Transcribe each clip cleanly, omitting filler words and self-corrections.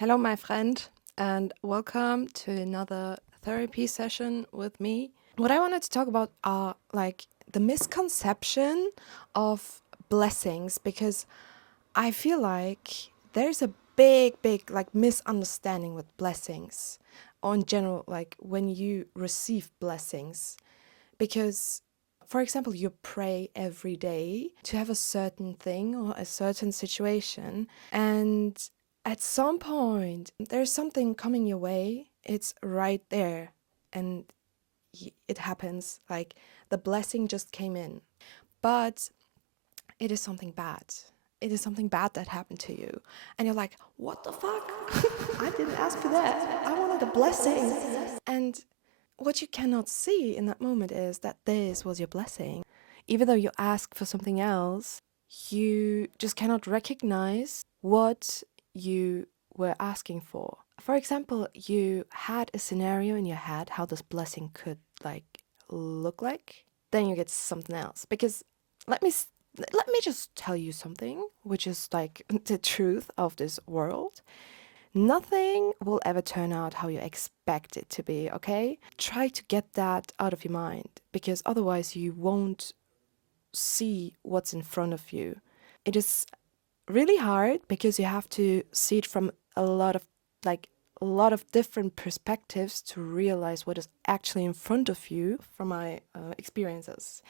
Hello, my friend, and welcome to another therapy session with me. What I wanted to talk about are like the misconception of blessings because I feel like there's a big like misunderstanding with blessings or in general, like when you receive blessings. Because, for example, you pray every day to have a certain thing or a certain situation, and at some point, there's something coming your way, it's right there, and it happens. Like the blessing just came in, but it is something bad. It is something bad that happened to you. And you're like, what the fuck? I didn't ask for that. I wanted a blessing. And what you cannot see in that moment is that this was your blessing. Even though you ask for something else, you just cannot recognize what you were asking for. For example, you had a scenario in your head how this blessing could like look like. Then you get something else because let me let me just tell you something which is like the truth of this world. Nothing will ever turn out how you expect it to be, okay? Try to get that out of your mind because otherwise you won't see what's in front of you. It is really hard because you have to see it from like a lot of different perspectives to realize what is actually in front of you from my experiences.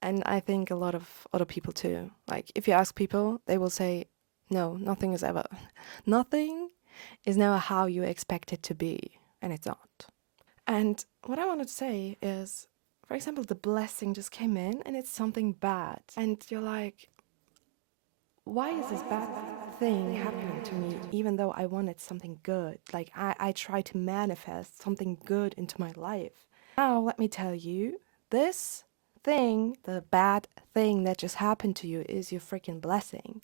And I think a lot of other people too. Like if you ask people, they will say, no, nothing is ever, nothing is never how you expect it to be, and it's not. And what I wanted to say is, for example, the blessing just came in and it's something bad, and you're like, why is this bad thing happening to me even though I wanted something good? Like I try to manifest something good into my life. Now let me tell you, this thing, the bad thing that just happened to you is your freaking blessing.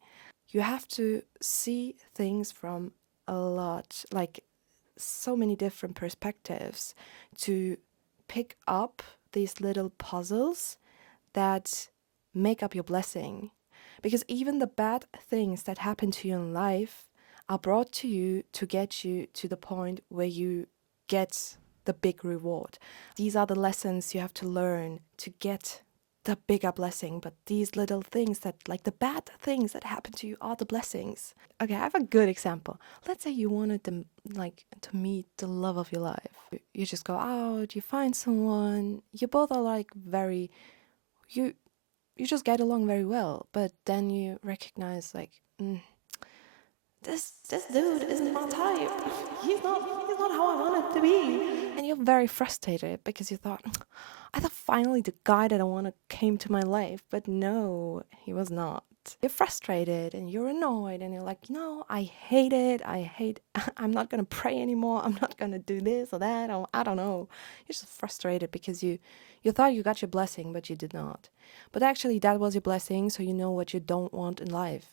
You have to see things from a lot, like so many different perspectives to pick up these little puzzles that make up your blessing. Because even the bad things that happen to you in life are brought to you to get you to the point where you get the big reward. These are the lessons you have to learn to get the bigger blessing, but these little things that, like the bad things that happen to you, are the blessings. Okay, I have a good example. Let's say you wanted them like to meet the love of your life. You just go out, you find someone, you both are like very you you just get along very well, but then you recognize like this dude isn't my type. He's not how I want it to be. And you're very frustrated because you thought, I thought finally the guy that I wanted came to my life, but no, he was not. You're frustrated and you're annoyed and you're like, no, I hate it. I'm not gonna pray anymore. I'm not gonna do this or that. Or I don't know. You're just frustrated because you thought you got your blessing, but you did not. But actually, that was your blessing, so you know what you don't want in life.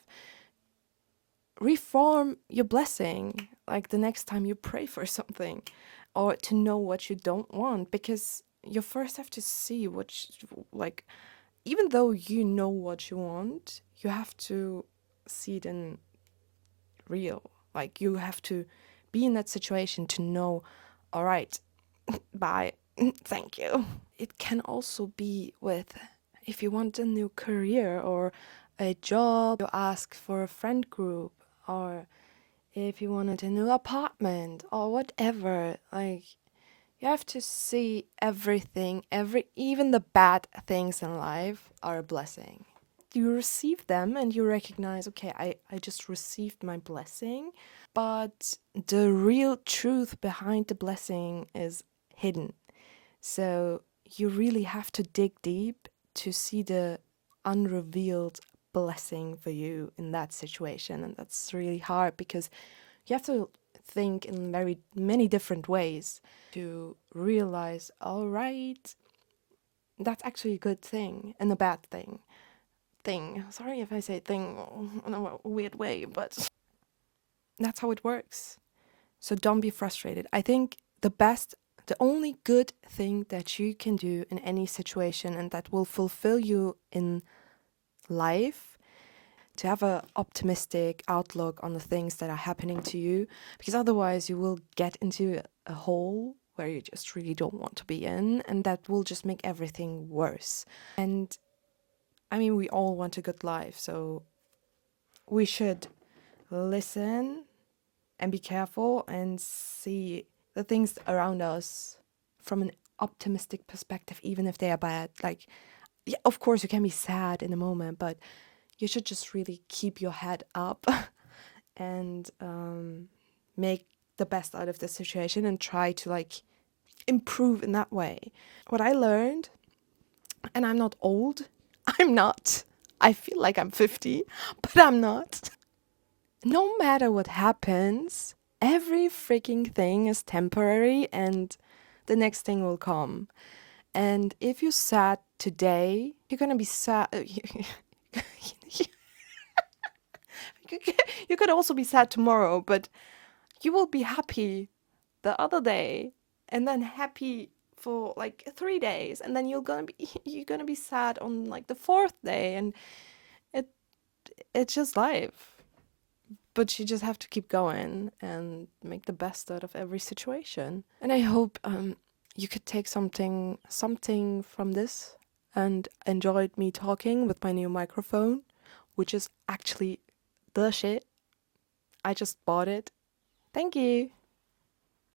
Reform your blessing, like the next time you pray for something, or to know what you don't want, because you first have to see like, even though you know what you want, you have to see it in real. Like, you have to be in that situation to know, all right, bye, thank you. It can also be with if you want a new career or a job, you ask for a friend group, or if you wanted a new apartment or whatever. Like, you have to see everything, even the bad things in life are a blessing. You receive them and you recognize, okay, I just received my blessing, but the real truth behind the blessing is hidden. So you really have to dig deep to see the unrevealed blessing for you in that situation. And that's really hard because you have to think in very many different ways to realize, all right, that's actually a good thing and a bad thing. Sorry if I say thing in a weird way, but that's how it works. So don't be frustrated. I think the only good thing that you can do in any situation and that will fulfill you in life to have a optimistic outlook on the things that are happening to you, because otherwise you will get into a hole where you just really don't want to be in, and that will just make everything worse. And I mean, we all want a good life, so we should listen and be careful and see the things around us from an optimistic perspective, even if they are bad. Like, yeah, of course, you can be sad in a moment, but you should just really keep your head up and make the best out of the situation and try to like improve in that way. What I learned, and I'm not old, I'm not. I feel like I'm 50, but I'm not. No matter what happens, every freaking thing is temporary and the next thing will come. And if you're sad today, you're gonna be sad. You could also be sad tomorrow, but you will be happy the other day and then happy for like 3 days, and then you're gonna be sad on like the fourth day, and it it's just life. But you just have to keep going and make the best out of every situation. And I hope you could take something from this and enjoyed me talking with my new microphone, which is actually the shit. I just bought it. Thank you.